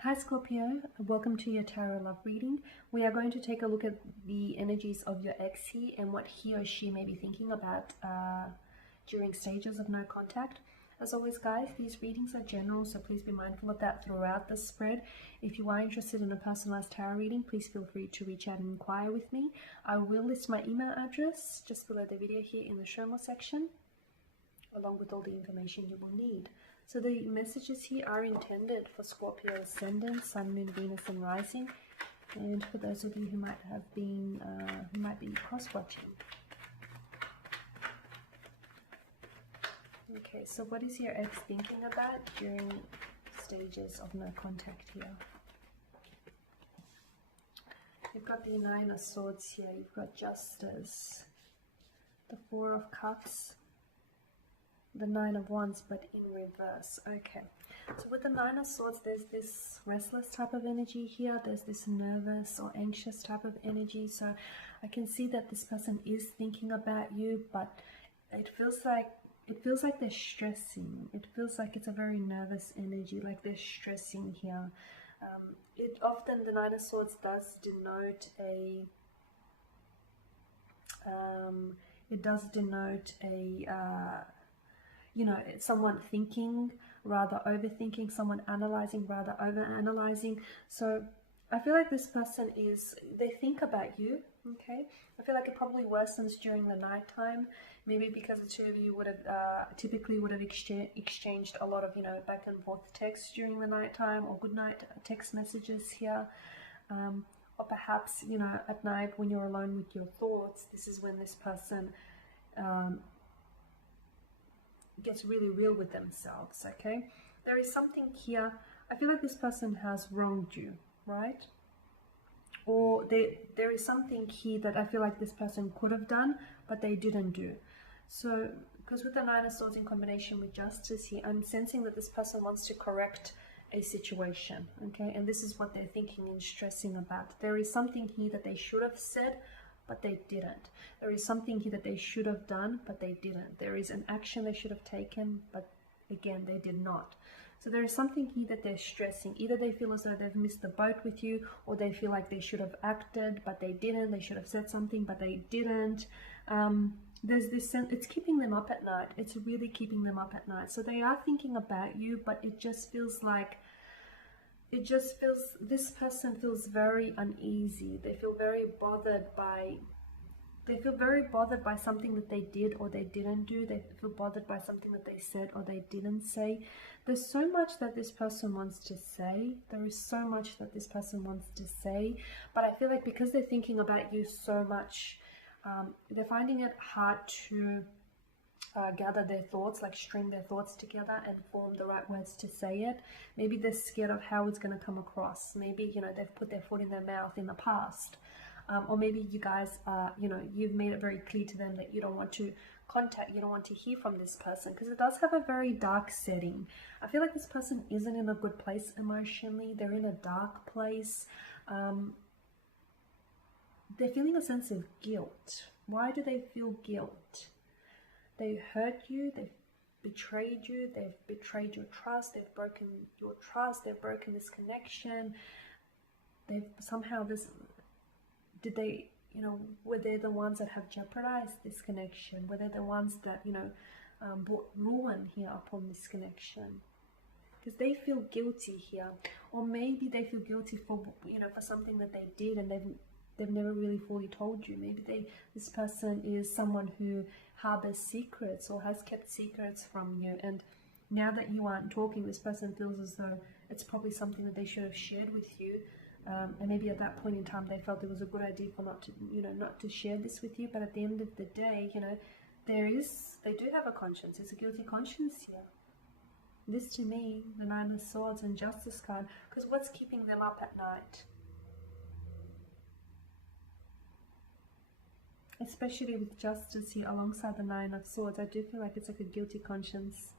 Hi Scorpio, welcome to your tarot love reading. We are going to take a look at the energies of your ex here and what he or she may be thinking about during stages of no contact. As always guys, these readings are general, so please be mindful of that throughout the spread. If you are interested in a personalized tarot reading, please feel free to reach out and inquire with me. I will list my email address just below the video here in the show more section, along with all the information you will need. So the messages here are intended for Scorpio Ascendant, Sun, Moon, Venus, and Rising, and for those of you who might have been, who might be cross-watching. Okay, so what is your ex thinking about during stages of no contact here? You've got the Nine of Swords here, you've got Justice, the Four of Cups, the Nine of Wands, but in reverse. Okay, so with the Nine of Swords, there's this restless type of energy here. There's this nervous or anxious type of energy. So I can see that this person is thinking about you, but it feels like they're stressing. It feels like it's a very nervous energy, like they're stressing here. It often, the Nine of Swords does denote a you know, someone thinking rather overthinking, someone analyzing rather over-analyzing. So I feel like this person they think about you, okay? I feel like it probably worsens during the nighttime, maybe because the two of you would have typically would have exchanged a lot of, you know, back and forth texts during the nighttime, or good night text messages here. Or perhaps, you know, at night when you're alone with your thoughts, this is when this person gets really real with themselves, okay? There is something here. I feel like this person has wronged you, right? Or there is something here that I feel like this person could have done, but they didn't do. So, because with the Nine of Swords in combination with Justice here, I'm sensing that this person wants to correct a situation, okay? And this is what they're thinking and stressing about. There is something here that they should have said, but they didn't. There is something here that they should have done, but they didn't. There is an action they should have taken, but again, they did not. So there is something here that they're stressing. Either they feel as though they've missed the boat with you, or they feel like they should have acted, but they didn't. They should have said something, but they didn't. There's this sense, it's keeping them up at night. It's really keeping them up at night. So they are thinking about you, but it just feels like, this person feels very uneasy. They feel very bothered by something that they did or they didn't do. They feel bothered by something that they said or they didn't say. There's so much that this person wants to say. There is so much that this person wants to say. But I feel like because they're thinking about you so much, they're finding it hard to gather their thoughts, like string their thoughts together and form the right words to say it. Maybe they're scared of how it's going to come across. Maybe, you know, they've put their foot in their mouth in the past. Or maybe you guys, you know, you've made it very clear to them that you don't want to you don't want to hear from this person, because it does have a very dark setting. I feel like this person isn't in a good place emotionally. They're in a dark place. They're feeling a sense of guilt. Why do they feel guilt? They hurt you, they've betrayed you, they've betrayed your trust, they've broken your trust, they've broken this connection. They've somehow were they the ones that have jeopardized this connection? Were they the ones that, you know, brought ruin here upon this connection? Because they feel guilty here. Or maybe they feel guilty for, you know, for something that they did and they've never really fully told you. Maybe this person is someone who harbors secrets or has kept secrets from you, and now that you aren't talking, this person feels as though it's probably something that they should have shared with you. And maybe at that point in time they felt it was a good idea for not to share this with you. But at the end of the day, you know, they do have a conscience. It's a guilty conscience here. This to me, the Nine of Swords and Justice card, because what's keeping them up at night? Especially with Justice here alongside the Nine of Swords, I do feel like it's like a guilty conscience.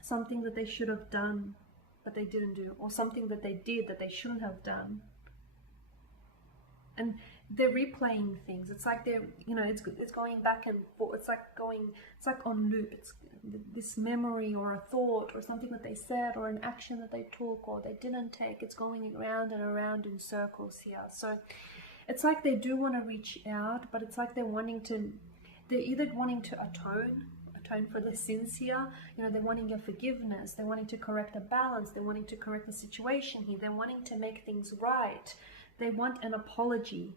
Something that they should have done, but they didn't do. Or something that they did that they shouldn't have done. and they're replaying things. It's like they're, you know, it's going back and forth. It's like on loop. It's this memory or a thought or something that they said or an action that they took or they didn't take. It's going around and around in circles here. So it's like they do want to reach out, but it's like they're either wanting to atone for their sins here. You know, they're wanting your forgiveness, they're wanting to correct a balance, they're wanting to correct the situation here, they're wanting to make things right, they want an apology.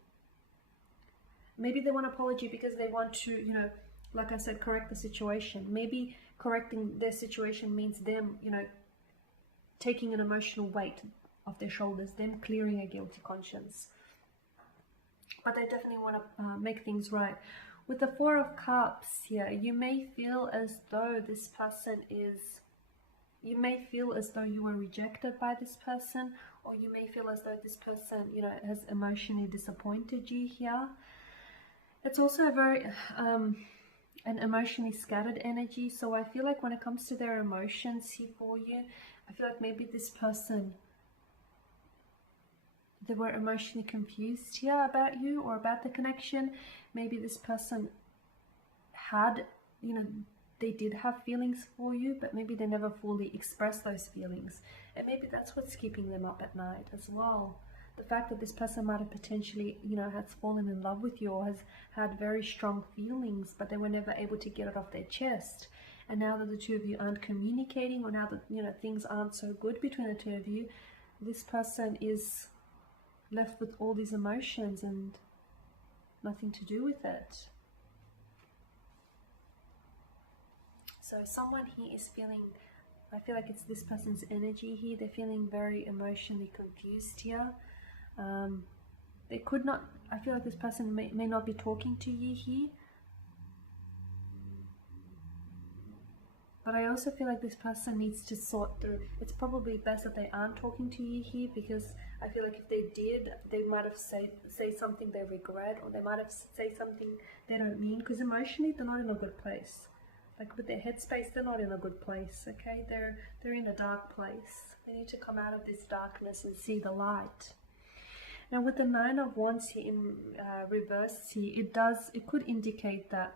Maybe they want an apology because they want to, you know, like I said, correct the situation. Maybe correcting their situation means them, you know, taking an emotional weight off their shoulders, them clearing a guilty conscience. But they definitely want to make things right. With the Four of Cups here, you may feel as though this person is, you may feel as though you were rejected by this person, or you may feel as though this person, you know, has emotionally disappointed you here. It's also a very an emotionally scattered energy. So I feel like when it comes to their emotions here for you, I feel like maybe this person, they were emotionally confused here about you or about the connection. Maybe this person had, you know, they did have feelings for you, but maybe they never fully expressed those feelings. And maybe that's what's keeping them up at night as well. The fact that this person might have potentially, you know, has fallen in love with you or has had very strong feelings, but they were never able to get it off their chest. And now that the two of you aren't communicating, or now that, you know, things aren't so good between the two of you, this person is left with all these emotions and nothing to do with it. So someone here is feeling, I feel like it's this person's energy here, they're feeling very emotionally confused here. They could not, I feel like this person may not be talking to you here. But I also feel like this person needs to sort through. It's probably best that they aren't talking to you here, because I feel like if they did, they might have say something they regret, or they might have say something they don't mean, because emotionally they're not in a good place. Like with their headspace, they're not in a good place, okay? They're in a dark place. They need to come out of this darkness and see the light. Now with the Nine of Wands here in reverse here, it could indicate that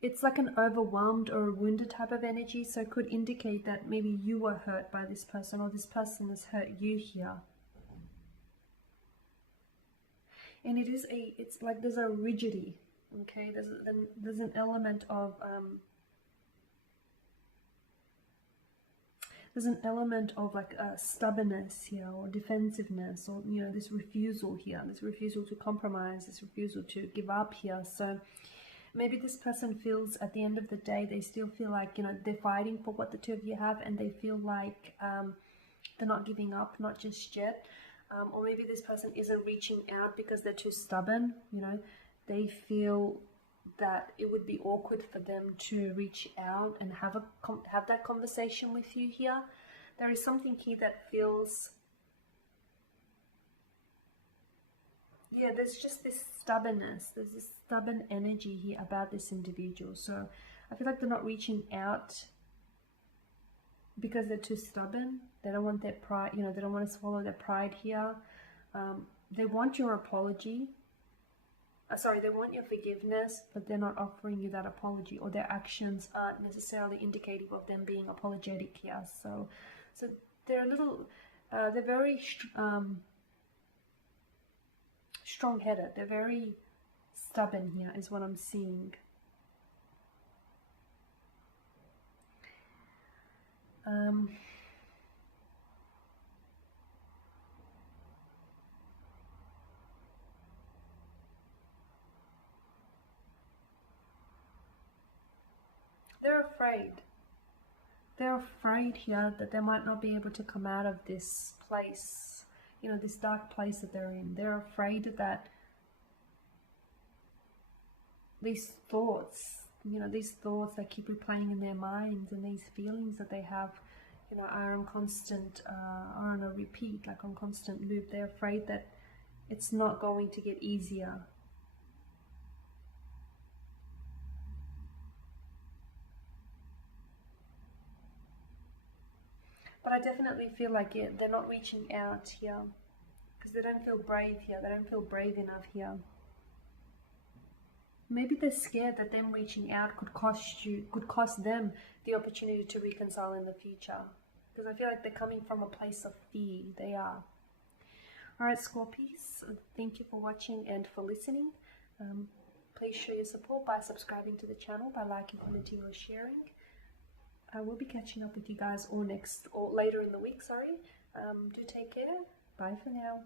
it's like an overwhelmed or a wounded type of energy. So it could indicate that maybe you were hurt by this person, or this person has hurt you here. And it's like there's a rigidity, okay? There's an element of like stubbornness here, or defensiveness, or, you know, this refusal here, this refusal to compromise, this refusal to give up here. So maybe this person feels at the end of the day, they still feel like, you know, they're fighting for what the two of you have, and they feel like they're not giving up, not just yet. Or maybe this person isn't reaching out because they're too stubborn, you know. They feel that it would be awkward for them to reach out and have that conversation with you here. There is something here that feels, yeah, there's just this stubbornness, there's this stubborn energy here about this individual. So I feel like they're not reaching out because they're too stubborn. They don't want their pride, you know, they don't want to swallow their pride here. They want your apology. They want your forgiveness, but they're not offering you that apology, or their actions aren't necessarily indicative of them being apologetic here. So they're a little, they're very strong-headed. They're very stubborn here, is what I'm seeing. They're afraid. They're afraid here that they might not be able to come out of this place, you know, this dark place that they're in. They're afraid that these thoughts, you know, these thoughts that keep replaying in their minds, and these feelings that they have, you know, are on constant, are on a repeat, like on constant loop. They're afraid that it's not going to get easier. But I definitely feel like they're not reaching out here. because they don't feel brave here. They don't feel brave enough here. Maybe they're scared that them reaching out could cost them the opportunity to reconcile in the future. Because I feel like they're coming from a place of fear. They are. Alright, Scorpios, thank you for watching and for listening. Please show your support by subscribing to the channel, by liking, commenting, or sharing. I will be catching up with you guys or later in the week, sorry. Do take care. Bye for now.